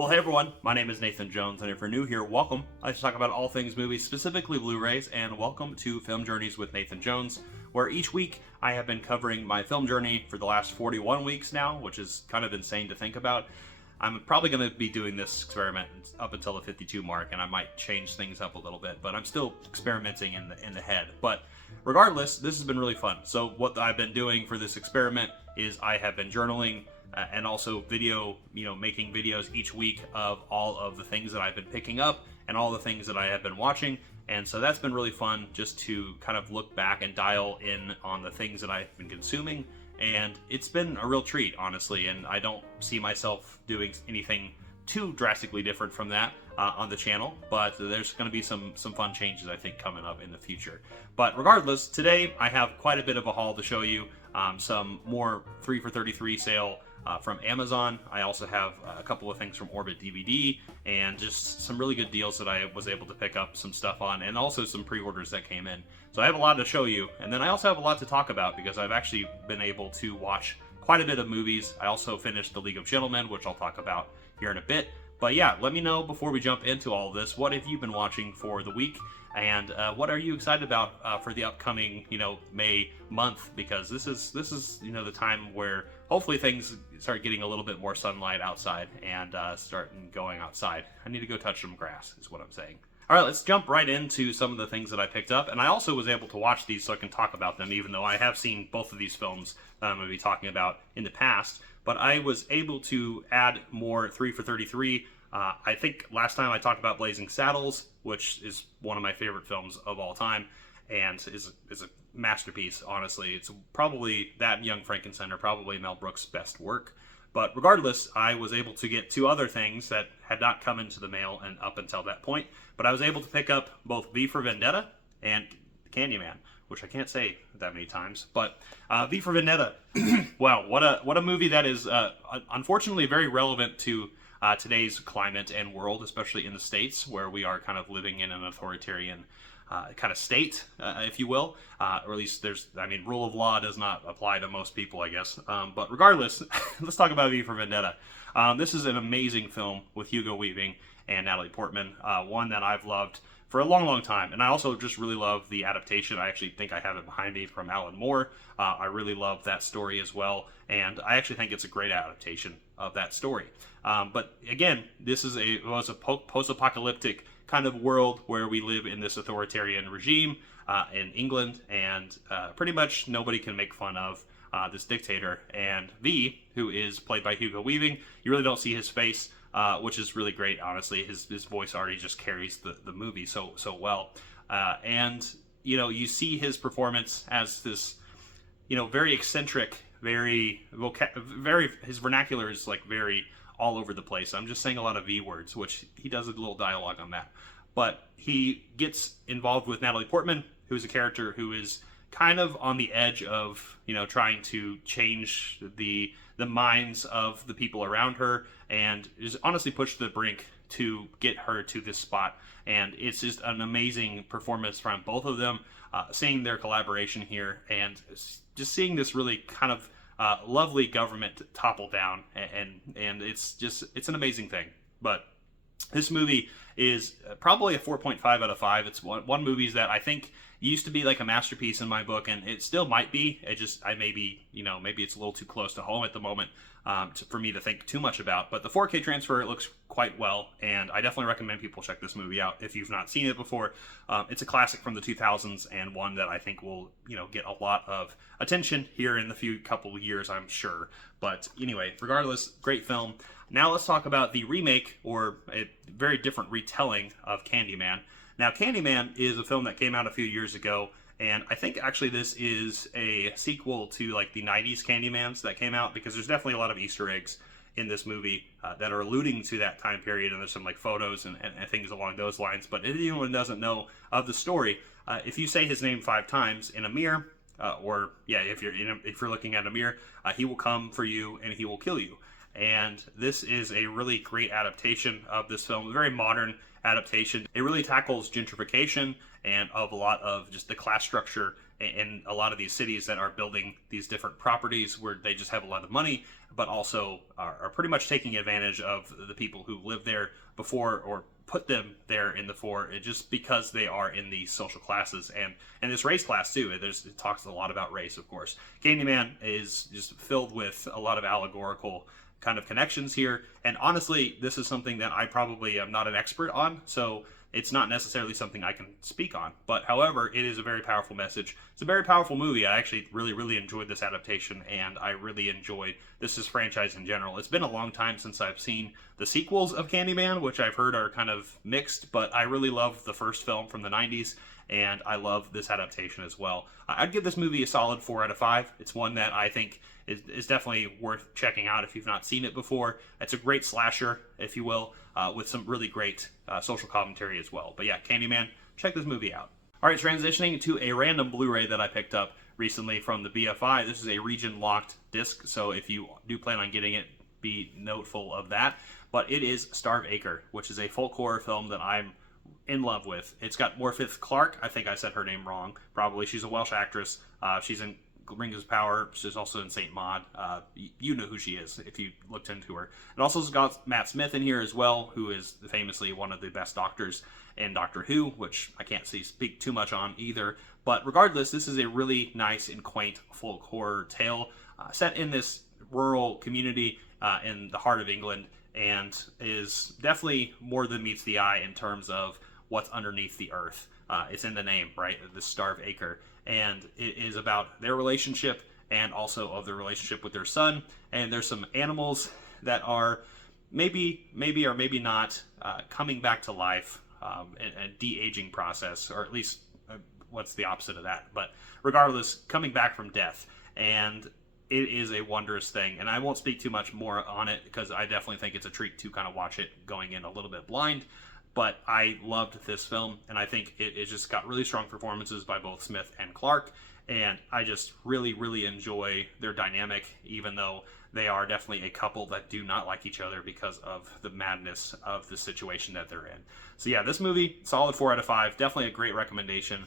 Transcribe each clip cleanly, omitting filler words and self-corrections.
Well, hey everyone, my name is Nathan Jones, and if you're new here, welcome. I like to talk about all things movies, specifically Blu-rays, and welcome to Film Journeys with Nathan Jones, where each week I have been covering my film journey for the last 41 weeks now, which is kind of insane to think about. I'm probably going to be doing this experiment up until the 52 mark, and I might change things up a little bit, but I'm still experimenting in the head. But regardless, this has been really fun. So what I've been doing for this experiment is I have been journaling and also making videos each week of all of the things that I've been picking up and all the things that I have been watching. And so that's been really fun, just to kind of look back and dial in on the things that I've been consuming. And it's been a real treat, honestly, and I don't see myself doing anything too drastically different from that on the channel, but there's going to be some fun changes, I think, coming up in the future. But regardless, today I have quite a bit of a haul to show you. Some more 3 for $33 sale from Amazon. I also have a couple of things from Orbit DVD and just some really good deals that I was able to pick up some stuff on, and also some pre-orders that came in. So I have a lot to show you, and then I also have a lot to talk about because I've actually been able to watch quite a bit of movies. I also finished The League of Gentlemen, which I'll talk about here in a bit. But yeah, let me know before we jump into all of this, what have you been watching for the week? And what are you excited about for the upcoming, May month? Because this is the time where hopefully things start getting a little bit more sunlight outside and starting going outside. I need to go touch some grass, is what I'm saying. All right, let's jump right into some of the things that I picked up. And I also was able to watch these so I can talk about them, even though I have seen both of these films that I'm going to be talking about in the past. But I was able to add more 3 for $33. I think last time I talked about Blazing Saddles, which is one of my favorite films of all time, and is a masterpiece, honestly. It's probably, that and Young Frankenstein are probably Mel Brooks' best work. But regardless, I was able to get 2 other things that had not come into the mail and up until that point. But I was able to pick up both V for Vendetta and Candyman, which I can't say that many times. But V for Vendetta, wow, what a movie that is unfortunately very relevant to today's climate and world, especially in the States, where we are kind of living in an authoritarian kind of state, if you will, or at least rule of law does not apply to most people, I guess. But regardless, let's talk about V for Vendetta. This is an amazing film with Hugo Weaving and Natalie Portman, one that I've loved for a long, long time. And I also just really love the adaptation. I actually think I have it behind me, from Alan Moore. I really love that story as well, and I actually think it's a great adaptation of that story. But again, this was a post-apocalyptic kind of world where we live in this authoritarian regime in England, and pretty much nobody can make fun of this dictator. And V, who is played by Hugo Weaving, you really don't see his face, which is really great, honestly. His voice already just carries the movie so well. And, you see his performance as this, very eccentric, his vernacular is like very all over the place. I'm just saying a lot of V words, which he does a little dialogue on that. But he gets involved with Natalie Portman, who is a character who is kind of on the edge of, trying to change the minds of the people around her, and is honestly pushed to the brink to get her to this spot. And it's just an amazing performance from both of them, seeing their collaboration here, and just seeing this really kind of lovely government topple down, and it's an amazing thing. But this movie is probably a 4.5 out of 5. It's one movies that I think used to be like a masterpiece in my book, and it still might be. Maybe it's a little too close to home at the moment for me to think too much about. But the 4K transfer, it looks quite well, and I definitely recommend people check this movie out if you've not seen it before. It's a classic from the 2000s, and one that I think will get a lot of attention here in the couple of years, I'm sure. But anyway, regardless, great film. Now let's talk about the remake, or a very different retelling of Candyman. Now, Candyman is a film that came out a few years ago, and I think actually this is a sequel to like the 90s Candymans that came out, because there's definitely a lot of Easter eggs in this movie that are alluding to that time period, and there's some like photos and things along those lines. But if anyone doesn't know of the story, if you say his name 5 times in a mirror, if you're looking at a mirror, he will come for you and he will kill you. And this is a really great adaptation of this film, very modern, adaptation. It really tackles gentrification and of a lot of just the class structure in a lot of these cities that are building these different properties where they just have a lot of money, but also are pretty much taking advantage of the people who lived there before or put them there in the fore, just because they are in these social classes and this race class too. It talks a lot about race, of course. Candyman is just filled with a lot of allegorical kind of connections here, and honestly, this is something that I probably am not an expert on, so it's not necessarily something I can speak on. But however, it is a very powerful message. It's a very powerful movie. I actually really enjoyed this adaptation, and I really enjoyed this franchise in general. It's been a long time since I've seen the sequels of Candyman, which I've heard are kind of mixed, but I really love the first film from the 90s, and I love this adaptation as well. I'd give this movie a solid 4 out of 5. It's one that I think is definitely worth checking out if you've not seen it before. It's a great slasher, if you will, with some really great social commentary as well. But yeah, Candyman, check this movie out. All right, transitioning to a random Blu-ray that I picked up recently from the BFI. This is a region-locked disc, so if you do plan on getting it, be noteful of that. But it is Starveac, which is a folk horror film that I'm in love with. It's got Morfydd Clark. I think I said her name wrong. Probably. She's a Welsh actress. She's in Rings of Power. She's also in Saint Maud. You know who she is if you looked into her. It also has got Matt Smith in here as well, who is famously one of the best doctors in Doctor Who, which I can't speak too much on either. But regardless, this is a really nice and quaint folk horror tale set in this rural community in the heart of England, and is definitely more than meets the eye in terms of what's underneath the earth. It's in the name, right? The Starveac. And it is about their relationship and also of their relationship with their son. And there's some animals that are maybe or maybe not coming back to life in a de-aging process, or at least what's the opposite of that? But regardless, coming back from death. And it is a wondrous thing. And I won't speak too much more on it because I definitely think it's a treat to kind of watch it going in a little bit blind. But I loved this film, and I think it just got really strong performances by both Smith and Clark, and I just really enjoy their dynamic, even though they are definitely a couple that do not like each other because of the madness of the situation that they're in. So yeah, this movie, solid 4 out of 5, definitely a great recommendation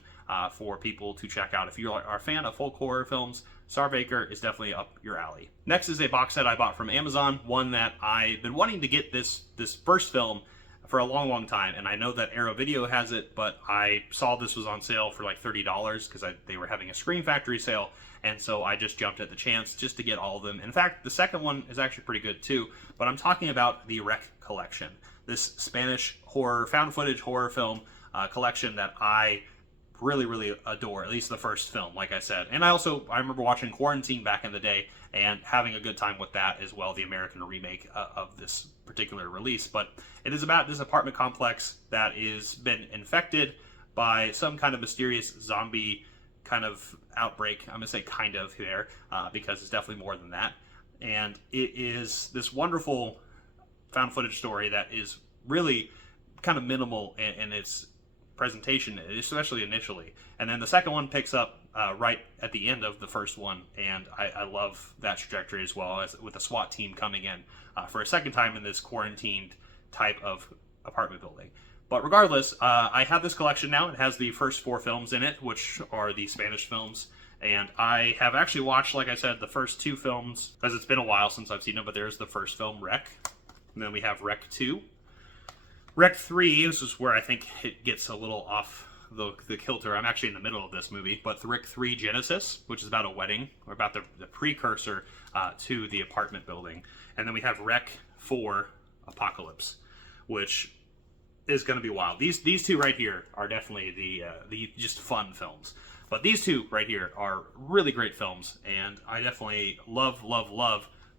for people to check out. If you are a fan of folk horror films, Starveac is definitely up your alley. Next is a box set I bought from Amazon, one that I've been wanting to get this first film for a long time, and I know that Arrow Video has it, but I saw this was on sale for like $30 because they were having a Scream Factory sale, and so I just jumped at the chance just to get all of them. In fact, the second one is actually pretty good too, but I'm talking about the Rec collection, this Spanish horror, found footage horror film collection that I really adore, at least the first film, like I said. And I remember watching Quarantine back in the day and having a good time with that as well, the American remake of this particular release. But it is about this apartment complex that is been infected by some kind of mysterious zombie kind of outbreak. I'm gonna say kind of here because it's definitely more than that. And it is this wonderful found footage story that is really kind of minimal in its presentation, especially initially. And then the second one picks up right at the end of the first one, and I love that trajectory as well, as with a SWAT team coming in for a second time in this quarantined type of apartment building. But regardless, I have this collection now. It has the first 4 films in it, which are the Spanish films. And I have actually watched, like I said, the first 2 films, because it's been a while since I've seen them, but there's the first film, Rec. And then we have Rec 2. Rec 3, this is where I think it gets a little off the kilter. I'm actually in the middle of this movie, but the Rec 3 Genesis, which is about a wedding, or about the precursor to the apartment building. And then we have Rec 4 Apocalypse, which is going to be wild. These 2 right here are definitely the just fun films. But these 2 right here are really great films, and I definitely love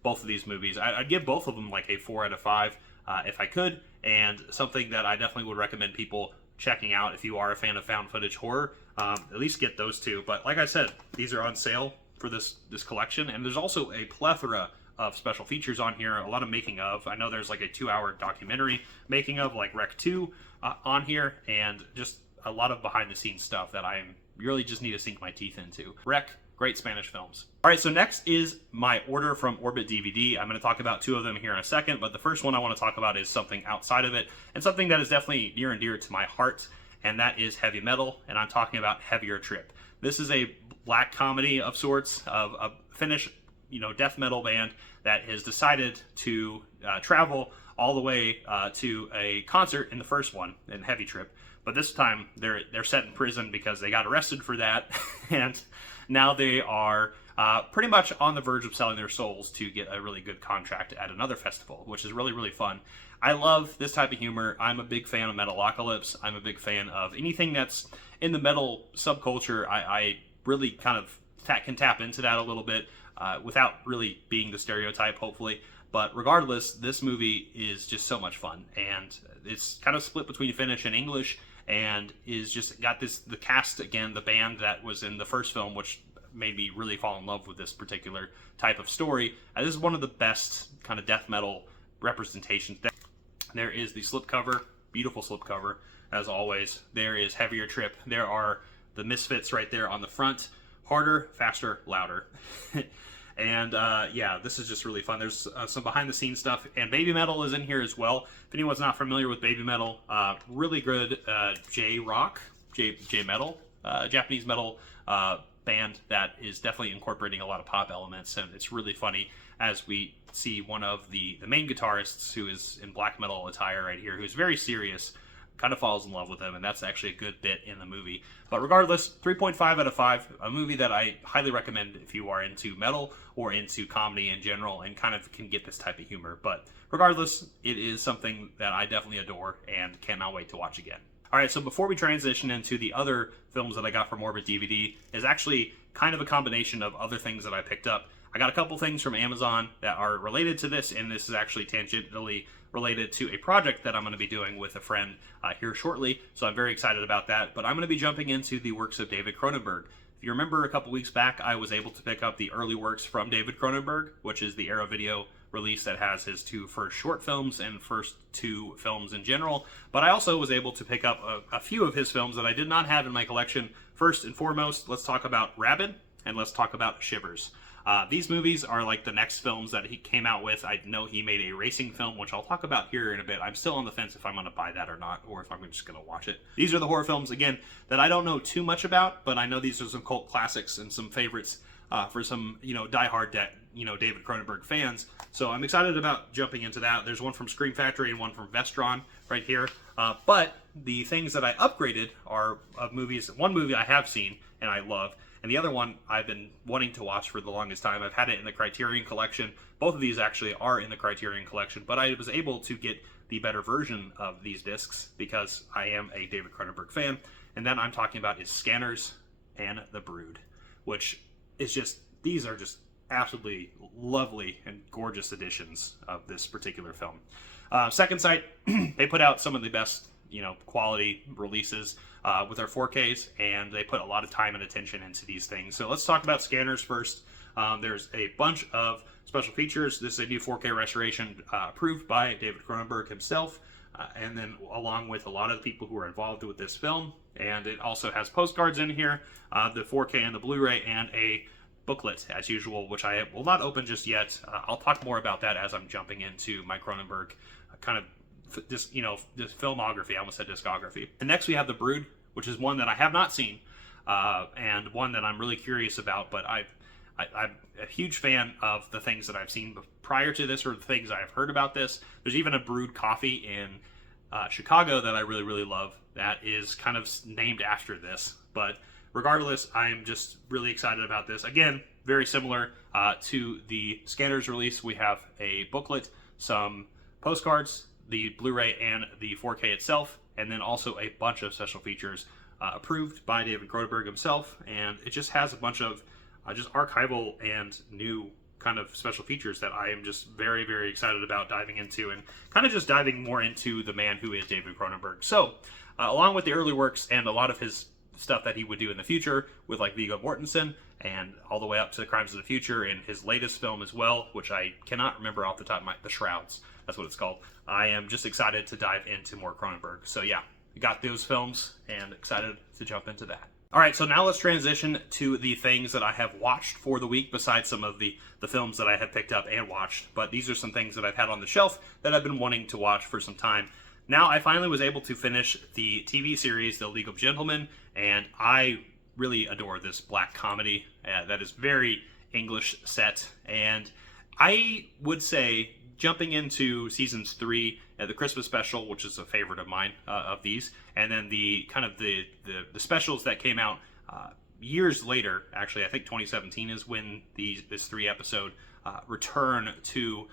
both of these movies. I'd give both of them like a 4 out of 5 if I could, and something that I definitely would recommend people checking out if you are a fan of found footage horror. At least get those 2. But like I said, these are on sale for this collection, and there's also a plethora of special features on here, a lot of making of. I know there's like a 2-hour documentary making of, like Rec 2 on here, and just a lot of behind the scenes stuff that I really just need to sink my teeth into. Rec Great Spanish films. All right, so next is my order from Orbit DVD. I'm going to talk about two of them here in a second, but the first one I want to talk about is something outside of it, and something that is definitely near and dear to my heart, and that is heavy metal, and I'm talking about Heavier Trip. This is a black comedy of sorts of a Finnish, death metal band that has decided to travel all the way to a concert in the first one, in Heavy Trip. But this time they're set in prison because they got arrested for that, and now they are pretty much on the verge of selling their souls to get a really good contract at another festival, which is really, really fun. I love this type of humor. I'm a big fan of Metalocalypse. I'm a big fan of anything that's in the metal subculture. I really kind of can tap into that a little bit without really being the stereotype, hopefully. But regardless, this movie is just so much fun, and it's kind of split between Finnish and English, and is just got the cast again, the band that was in the first film, which made me really fall in love with this particular type of story. This is one of the best kind of death metal representations. There is the slipcover, beautiful slipcover as always. There is Heavier Trip. There are the Misfits right there on the front. Harder, faster, louder. And yeah, this is just really fun. There's some behind the scenes stuff, and Baby Metal is in here as well. If anyone's not familiar with Baby Metal, really good J-rock, J-metal, Japanese metal band that is definitely incorporating a lot of pop elements, and it's really funny as we see one of the main guitarists, who is in black metal attire right here, who's very serious, kind of falls in love with him, and that's actually a good bit in the movie. But regardless, 3.5 out of 5, a movie that I highly recommend if you are into metal or into comedy in general and kind of can get this type of humor. But regardless, it is something that I definitely adore and cannot wait to watch again. All right, so before we transition into the other films that I got from Orbit DVD, is actually kind of a combination of other things that I picked up. I got a couple things from Amazon that are related to this, and this is actually tangentially related to a project that I'm going to be doing with a friend here shortly, so I'm very excited about that. But I'm going to be jumping into the works of David Croninberg. If you remember a couple weeks back, I was able to pick up the early works from David Croninberg, which is the Arrow Video release that has his two first short films and first two films in general. But I also was able to pick up a few of his films that I did not have in my collection. First and foremost, let's talk about Rabid, and let's talk about Shivers. These movies are like the next films that he came out with. I know he made a racing film, which I'll talk about here in a bit. I'm still on the fence if I'm going to buy that or not, or if I'm just going to watch it. These are the horror films, again, that I don't know too much about, but I know these are some cult classics and some favorites for some, diehard, David Cronenberg fans. So I'm excited about jumping into that. There's one from Scream Factory and one from Vestron right here. But the things that I upgraded are movies. One movie I have seen and I love, and the other one I've been wanting to watch for the longest time. I've had it in the Criterion Collection. Both of these actually are in the Criterion Collection, but I was able to get the better version of these discs because I am a David Cronenberg fan. And then I'm talking about is Scanners and The Brood, which is just, these are just absolutely lovely and gorgeous editions of this particular film. Second Sight, they put out some of the best, quality releases with their 4Ks, and they put a lot of time and attention into these things. So let's talk about Scanners first. There's a bunch of special features. This is a new 4K restoration approved by David Cronenberg himself, and then along with a lot of the people who are involved with this film. And it also has postcards in here, the 4K and the Blu-ray, and a booklet as usual, which I will not open just yet. I'll talk more about that as I'm jumping into my Cronenberg kind of this filmography. I almost said discography. And next we have The Brood, which is one that I have not seen, and one that I'm really curious about. But I'm a huge fan of the things that I've seen prior to this, or the things I've heard about this. There's even a brewed coffee in Chicago that I really, really love that is kind of named after this. But regardless, I'm just really excited about this. Again, very similar to the Scanners release. We have a booklet, some postcards, the Blu-ray and the 4K itself, and then also a bunch of special features approved by David Cronenberg himself. And it just has a bunch of just archival and new kind of special features that I am just very, very excited about diving into, and kind of just diving more into the man who is David Cronenberg. So along with the early works and a lot of his stuff that he would do in the future with like Viggo Mortensen, and all the way up to the Crimes of the Future and his latest film as well, which I cannot remember off the top of The Shrouds, that's what it's called. I am just excited to dive into more Cronenberg. So yeah, we got those films and excited to jump into that. All right, so now let's transition to the things that I have watched for the week, besides some of the films that I had picked up and watched. But these are some things that I've had on the shelf that I've been wanting to watch for some time. Now, I finally was able to finish the TV series, The League of Gentlemen, and I really adore this black comedy that is very English set. And I would say, jumping into seasons 3, the Christmas special, which is a favorite of mine of these, and then the kind of the specials that came out years later. Actually, I think 2017 is when this 3-episode return to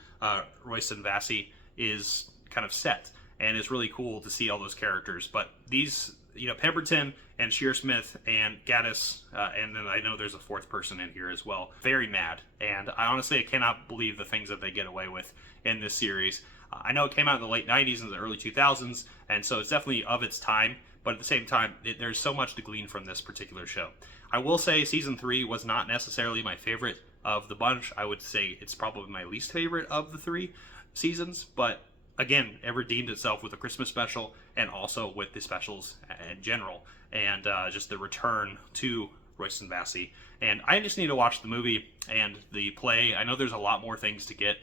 Royston Vasey is kind of set, and it's really cool to see all those characters. But these, Pemberton and Shearsmith and Gaddis, and then I know there's a fourth person in here as well, very mad. And I cannot believe the things that they get away with in this series. I know it came out in the late 90s and the early 2000s, and so it's definitely of its time, but at the same time, there's so much to glean from this particular show. I will say season 3 was not necessarily my favorite of the bunch. I would say it's probably my least favorite of the 3 seasons, but again, it redeemed itself with the Christmas special and also with the specials in general, and just the return to Royston Vasey. And I just need to watch the movie and the play. I know there's a lot more things to get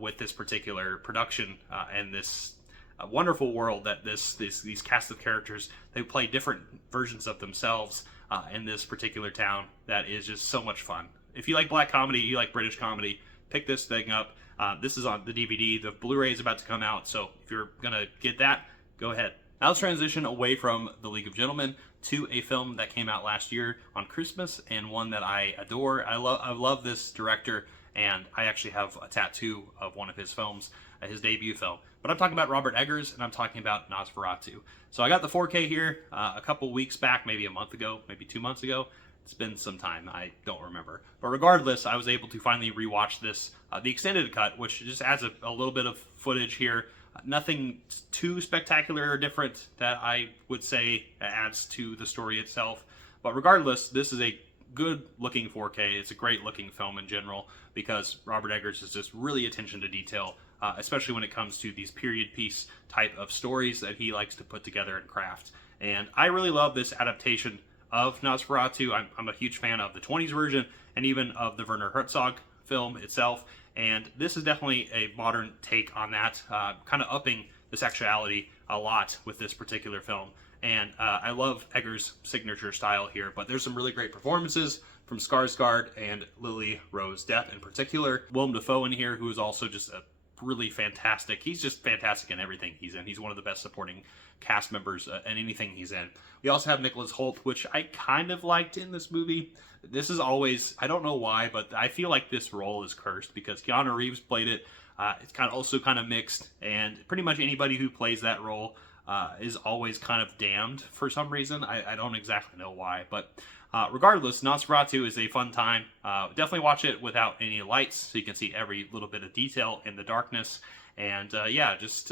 with this particular production and this wonderful world that these cast of characters, they play different versions of themselves in this particular town. That is just so much fun. If you like black comedy, you like British comedy, pick this thing up. This is on the DVD. The Blu-ray is about to come out, so if you're gonna get that, go ahead. Now let's transition away from The League of Gentlemen to a film that came out last year on Christmas, and one that I adore. I love this director, and I actually have a tattoo of one of his films, his debut film. But I'm talking about Robert Eggers, and I'm talking about Nosferatu. So I got the 4K here a couple weeks back, maybe a month ago, maybe 2 months ago. It's been some time, I don't remember. But regardless, I was able to finally rewatch this, the extended cut, which just adds a little bit of footage here. Nothing too spectacular or different that I would say adds to the story itself. But regardless, this is a good looking 4K. It's a great looking film in general, because Robert Eggers is just really attention to detail, especially when it comes to these period piece type of stories that he likes to put together and craft. And I really love this adaptation of Nosferatu. I'm a huge fan of the 20s version and even of the Werner Herzog film itself. And this is definitely a modern take on that, kind of upping the sexuality a lot with this particular film. And I love Eggers' signature style here, but there's some really great performances from Skarsgård and Lily Rose Depp in particular. Willem Dafoe in here, who is also just a really fantastic. He's just fantastic in everything he's in. He's one of the best supporting cast members in anything he's in. We also have Nicholas Hoult, which I kind of liked in this movie. This is always, I don't know why, but I feel like this role is cursed because Keanu Reeves played it. It's also kind of mixed, and pretty much anybody who plays that role is always kind of damned for some reason. I don't exactly know why, but regardless, Nosferatu is a fun time. Definitely watch it without any lights, so you can see every little bit of detail in the darkness. And yeah, just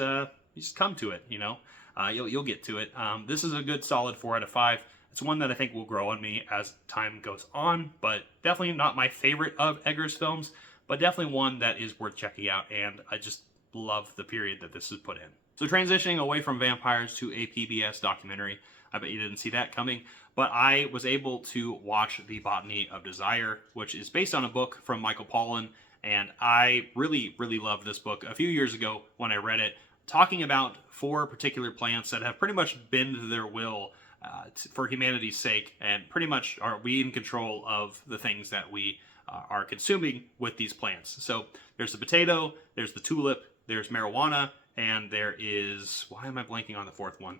come to it. You'll get to it. This is a good solid 4 out of 5. It's one that I think will grow on me as time goes on, but definitely not my favorite of Eggers' films, but definitely one that is worth checking out. And I just love the period that this is put in. So transitioning away from vampires to a PBS documentary. I bet you didn't see that coming, but I was able to watch The Botany of Desire, which is based on a book from Michael Pollan, and I really, really loved this book a few years ago when I read it, talking about 4 particular plants that have pretty much bend their will for humanity's sake, and pretty much are we in control of the things that we are consuming with these plants. So there's the potato, there's the tulip, there's marijuana, and there is, why am I blanking on the 4th one?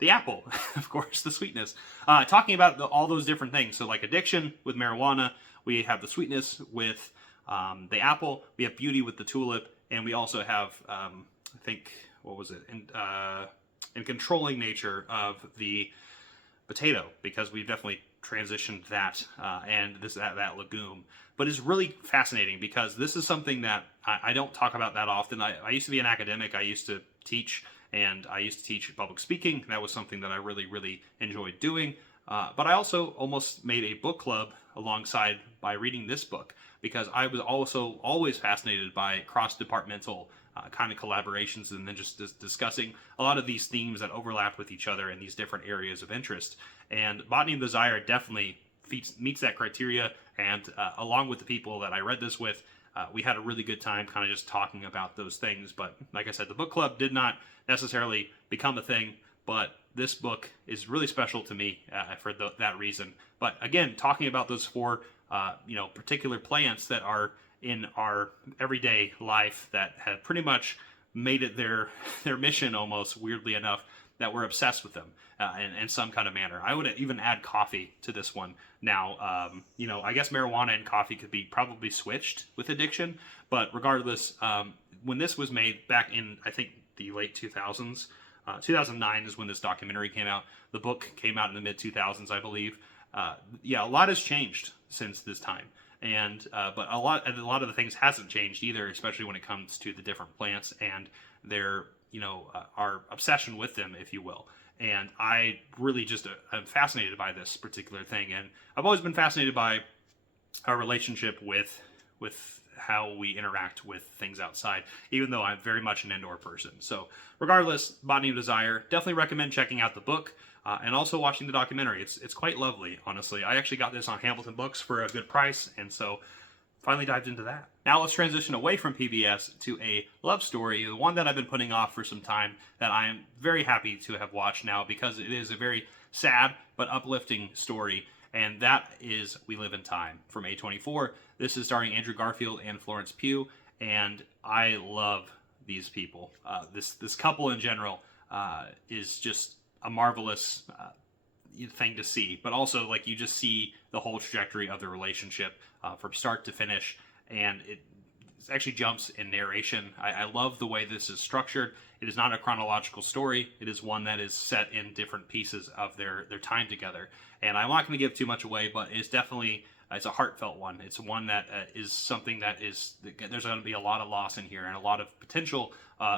The apple, of course, the sweetness. Talking about all those different things. So like addiction with marijuana, we have the sweetness with the apple, we have beauty with the tulip, and we also have, I think, what was it? And controlling nature of the potato, because we've definitely transitioned that and that legume. But it's really fascinating because this is something that I don't talk about that often. I used to be an academic. I used to teach, and I used to teach public speaking. That was something that I really, really enjoyed doing. But I also almost made a book club alongside by reading this book, because I was also always fascinated by cross-departmental kind of collaborations, and then just discussing a lot of these themes that overlap with each other in these different areas of interest. And Botany of Desire definitely meets that criteria, and along with the people that I read this with, we had a really good time kind of just talking about those things. But like I said, the book club did not necessarily become a thing, but this book is really special to me for that reason. But again, talking about those four particular plants that are in our everyday life that have pretty much made it their mission, almost weirdly enough, that we're obsessed with them in some kind of manner. I would even add coffee to this one. Now, I guess marijuana and coffee could be probably switched with addiction, but regardless, when this was made back in, I think, the late 2000s, 2009 is when this documentary came out. The book came out in the mid 2000s, I believe. A lot has changed since this time. But a lot of the things hasn't changed either, especially when it comes to the different plants and their, our obsession with them, if you will. And I really just am fascinated by this particular thing. And I've always been fascinated by our relationship with how we interact with things outside, even though I'm very much an indoor person. So regardless, Botany of Desire, definitely recommend checking out the book. And also watching the documentary. It's quite lovely, honestly. I actually got this on Hamilton Books for a good price, and so finally dived into that. Now let's transition away from PBS to a love story, the one that I've been putting off for some time, that I am very happy to have watched now, because it is a very sad but uplifting story, and that is We Live in Time from A24. This is starring Andrew Garfield and Florence Pugh, and I love these people. This couple in general is just a marvelous thing to see, but also like you just see the whole trajectory of the relationship from start to finish, and it actually jumps in narration. I love the way this is structured. It is not a chronological story. It is one that is set in different pieces of their time together, and I'm not going to give too much away, but it's definitely it's a heartfelt one. It's one that is something that is, there's going to be a lot of loss in here and a lot of potential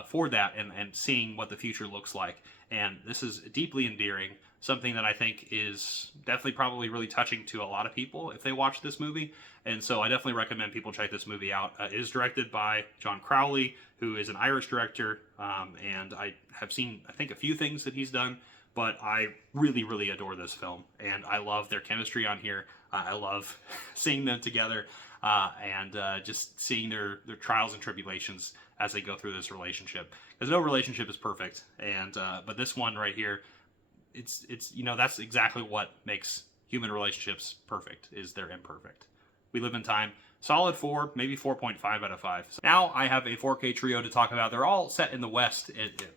for that, and seeing what the future looks like. And this is deeply endearing, something that I think is definitely probably really touching to a lot of people if they watch this movie. And so I definitely recommend people check this movie out. It is directed by John Crowley, who is an Irish director, and I have seen, I think, a few things that he's done, but I really, really adore this film, and I love their chemistry on here. I love seeing them together, and just seeing their trials and tribulations as they go through this relationship. Because no relationship is perfect, and but this one right here, it's that's exactly what makes human relationships perfect, is they're imperfect. We Live in Time, solid 4, maybe 4.5 out of 5. So now I have a 4K trio to talk about. They're all set in the West.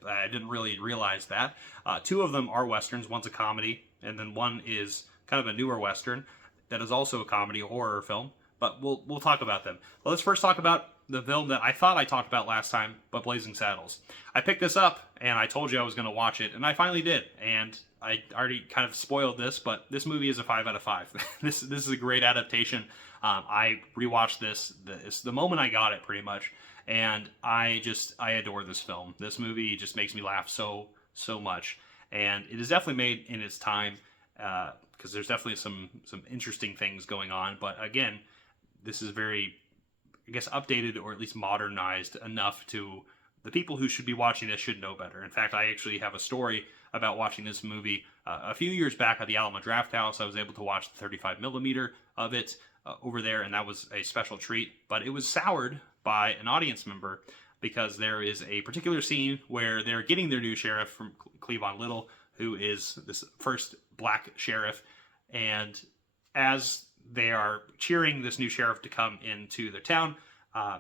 I didn't really realize that. 2 of them are Westerns. One's a comedy, and then one is kind of a newer Western that is also a comedy horror film. But we'll talk about them. Well, let's first talk about the film that I thought I talked about last time, but Blazing Saddles. I picked this up, and I told you I was going to watch it, and I finally did. And I already kind of spoiled this, but this movie is a 5 out of 5. This is a great adaptation. I rewatched this the moment I got it, pretty much, and I adore this film. This movie just makes me laugh so much, and it is definitely made in its time, because there's definitely some interesting things going on. But again, this is very, I guess, updated or at least modernized enough to the people who should be watching this should know better. In fact, I actually have a story about watching this movie a few years back at the Alamo Draft House. I was able to watch the 35mm of it over there, and that was a special treat. But it was soured by an audience member, because there is a particular scene where they're getting their new sheriff from Cleavon Little, who is this first black sheriff, and as they are cheering this new sheriff to come into their town,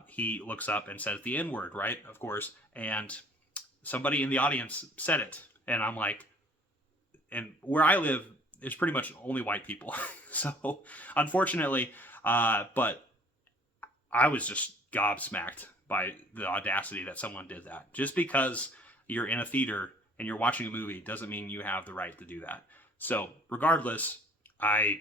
he looks up and says the N-word, right? Of course. And somebody in the audience said it. And I'm like, and where I live, it's pretty much only white people. So, unfortunately, but I was just gobsmacked by the audacity that someone did that. Just because you're in a theater and you're watching a movie doesn't mean you have the right to do that. So, regardless, I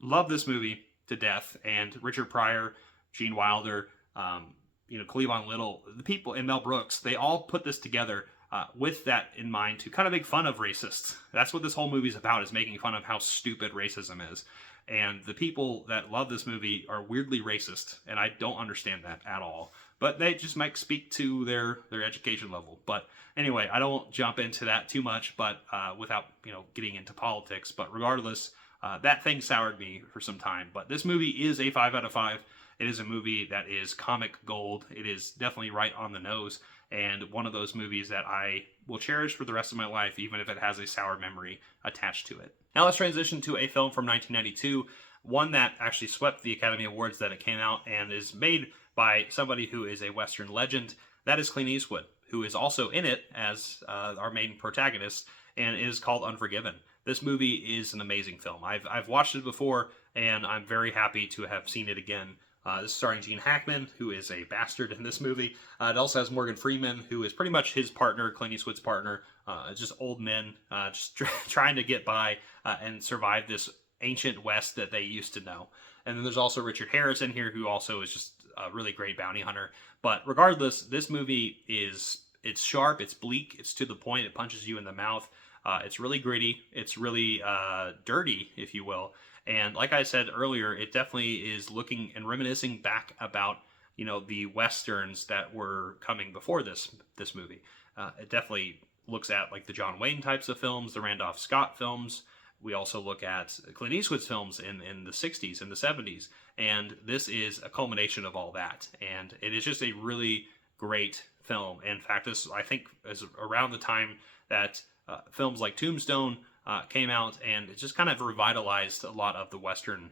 love this movie to death, and Richard Pryor, Gene Wilder, Cleavon Little, the people, and Mel Brooks, they all put this together with that in mind, to kind of make fun of racists. That's what this whole movie is about, is making fun of how stupid racism is. And the people that love this movie are weirdly racist, and I don't understand that at all. but they just might speak to their education level. But anyway, I don't jump into that too much, but without getting into politics. But regardless, that thing soured me for some time. But this movie is a 5 out of 5. It is a movie that is comic gold. It is definitely right on the nose, and one of those movies that I will cherish for the rest of my life, even if it has a sour memory attached to it. Now let's transition to a film from 1992, one that actually swept the Academy Awards that it came out, and is made by somebody who is a Western legend. That is Clint Eastwood, who is also in it as our main protagonist, and it is called Unforgiven. This movie is an amazing film. I've watched it before, and I'm very happy to have seen it again. This is starring Gene Hackman, who is a bastard in this movie. It also has Morgan Freeman, who is pretty much his partner, Clint Eastwood's partner. Just old men just trying to get by and survive this ancient West that they used to know. And then there's also Richard Harris in here, who also is just a really great bounty hunter. But regardless, this movie it's sharp, it's bleak, it's to the point, it punches you in the mouth. It's really gritty, it's really dirty, if you will. And like I said earlier, it definitely is looking and reminiscing back about, the Westerns that were coming before this movie. It definitely looks at like the John Wayne types of films, the Randolph Scott films. We also look at Clint Eastwood's films in the 60s and the 70s. And this is a culmination of all that. And it is just a really great film. In fact, this, I think, is around the time that films like Tombstone came out, and it just kind of revitalized a lot of the Western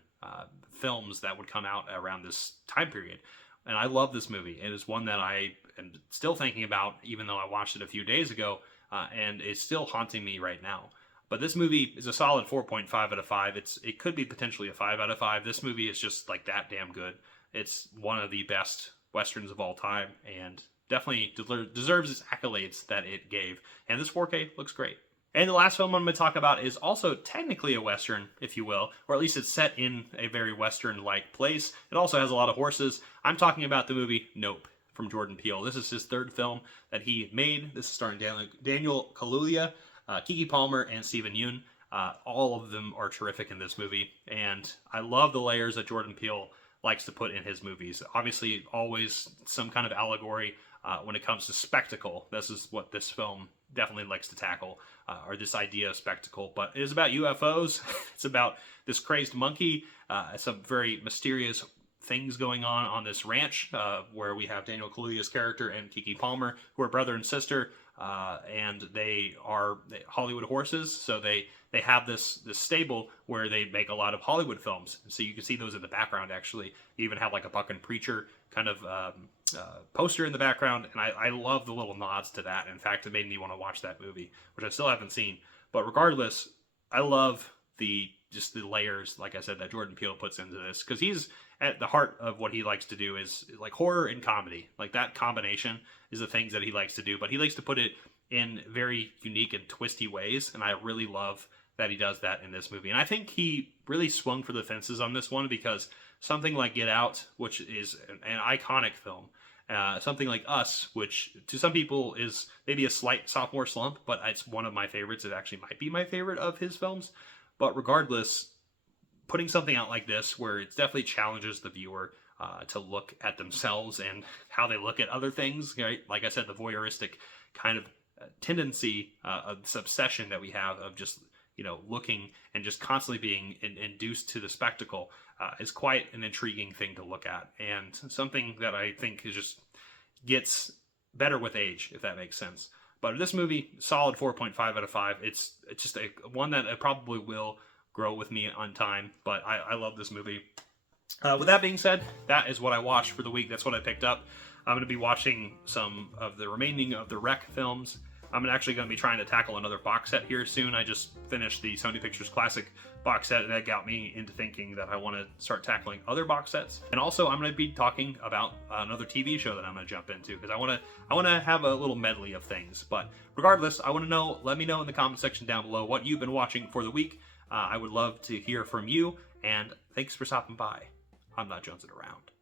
films that would come out around this time period. And I love this movie. It is one that I am still thinking about, even though I watched it a few days ago, and it's still haunting me right now. But this movie is a solid 4.5 out of 5. It could be potentially a 5 out of 5. This movie is just like that damn good. It's one of the best Westerns of all time, and definitely deserves its accolades that it gave. And this 4K looks great. And the last film I'm going to talk about is also technically a Western, if you will, or at least it's set in a very Western-like place. It also has a lot of horses. I'm talking about the movie Nope from Jordan Peele. This is his third film that he made. This is starring Daniel Kaluuya, Keke Palmer, and Steven Yeun. All of them are terrific in this movie, and I love the layers that Jordan Peele likes to put in his movies. Obviously, always some kind of allegory when it comes to spectacle. This is what this film definitely likes to tackle, or this idea of spectacle. But it is about UFOs. It's about this crazed monkey, some very mysterious things going on this ranch, where we have Daniel Kaluuya's character and Keke Palmer, who are brother and sister, and they are Hollywood horses. So they have this stable where they make a lot of Hollywood films. So you can see those in the background, actually. You even have like a Buck and Preacher kind of poster in the background, and I love the little nods to that. In fact, it made me want to watch that movie, which I still haven't seen. But regardless, I love just the layers, like I said, that Jordan Peele puts into this, because he's at the heart of what he likes to do is like horror and comedy. Like that combination is the things that he likes to do, but he likes to put it in very unique and twisty ways, and I really love that he does that in this movie. And I think he really swung for the fences on this one, because something like Get Out, which is an iconic film, something like Us, which to some people is maybe a slight sophomore slump, but it's one of my favorites. It actually might be my favorite of his films. But regardless, putting something out like this, where it definitely challenges the viewer to look at themselves and how they look at other things, right? Like I said, the voyeuristic kind of tendency, of this obsession that we have of just, looking and just constantly being induced to the spectacle, is quite an intriguing thing to look at, and something that I think is just gets better with age, if that makes sense. But this movie, solid 4.5 out of 5. It's just one that it probably will grow with me on time, but I love this movie. With that being said, that is what I watched for the week. That's what I picked up. I'm going to be watching some of the remaining of the Rec films. I'm actually going to be trying to tackle another box set here soon. I just finished the Sony Pictures Classic box set, and that got me into thinking that I want to start tackling other box sets. And also, I'm going to be talking about another TV show that I'm going to jump into, because I want to have a little medley of things. But regardless, I want to know, let me know in the comment section down below what you've been watching for the week. I would love to hear from you, and thanks for stopping by. I'm not jonesing around.